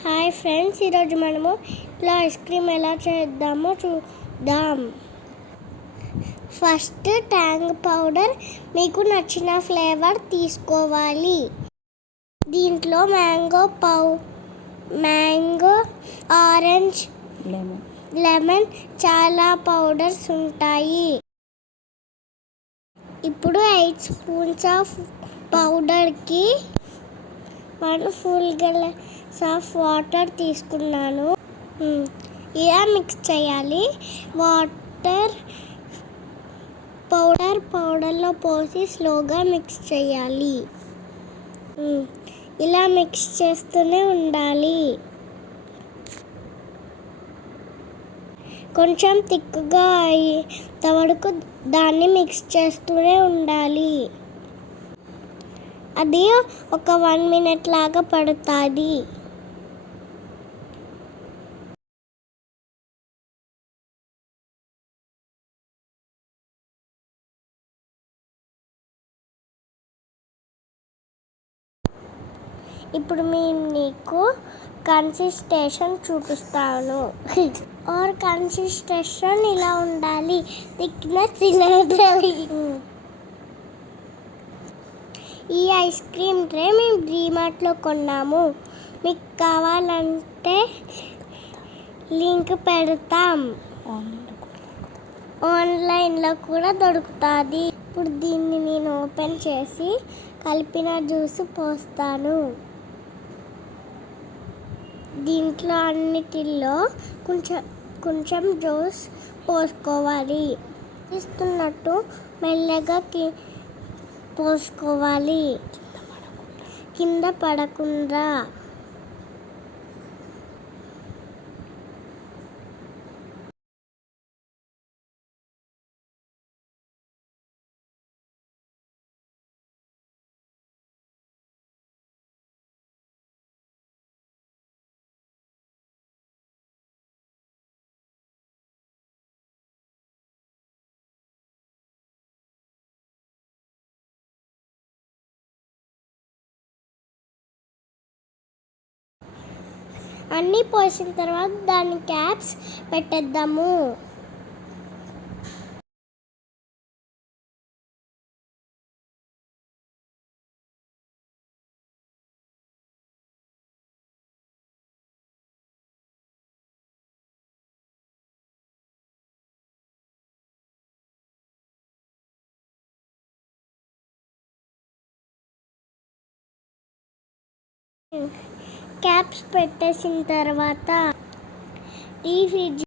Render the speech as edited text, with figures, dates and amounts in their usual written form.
Hi friends, ఈరోజు మనము ఇలా ఐస్ క్రీమ్ ఎలా చేద్దామో చూద్దాం. ఫస్ట్ ట్యాంగ్ పౌడర్ మీకు నచ్చిన ఫ్లేవర్ తీసుకోవాలి. దీంట్లో మ్యాంగో, ఆరెంజ్, లెమన్ చాలా పౌడర్స్ ఉంటాయి. ఇప్పుడు 8 స్పూన్స్ ఆఫ్ పౌడర్కి 1 ఫుల్ గ్లాస్ ఆఫ్ వాటర్ తీసుకున్నాను. ఇలా మిక్స్ చేయాలి. వాటర్ పౌడర్లో పోసి స్లోగా మిక్స్ చేయాలి. ఇలా మిక్స్ చేస్తూనే ఉండాలి. కొంచెం థిక్గా అయ్యేంత వరకు దాన్ని మిక్స్ చేస్తూనే ఉండాలి. అది ఒక 1 మినిట్ లాగా పడుతుంది. ఇప్పుడు నీకు కన్సిస్టెన్సీ చూపిస్తాను. కన్సిస్టెన్సీ ఇలా ఉండాలి. థిక్నెస్ ఇలా ఉండాలి. ఈ ఐస్ క్రీమ్ ట్రే మేము డీమార్ట్లో కొన్నాము. మీకు కావాలంటే లింక్ పెడతాం. ఆన్లైన్లో కూడా దొరుకుతుంది. ఇప్పుడు దీన్ని నేను ఓపెన్ చేసి కలిపిన జ్యూస్ పోస్తాను. దీంట్లో అన్నిటిలో కొంచెం జ్యూస్ పోసుకోవాలి. ఇస్తున్నట్టు మెల్లగా పోసుకోవాలి, కింద పడకుండా. అన్నీ పోసిన తర్వాత దాని క్యాప్స్ పెట్టేద్దాము. క్యాప్స్ పెట్టేసిన తర్వాత డీప్ ఫ్రిడ్జ్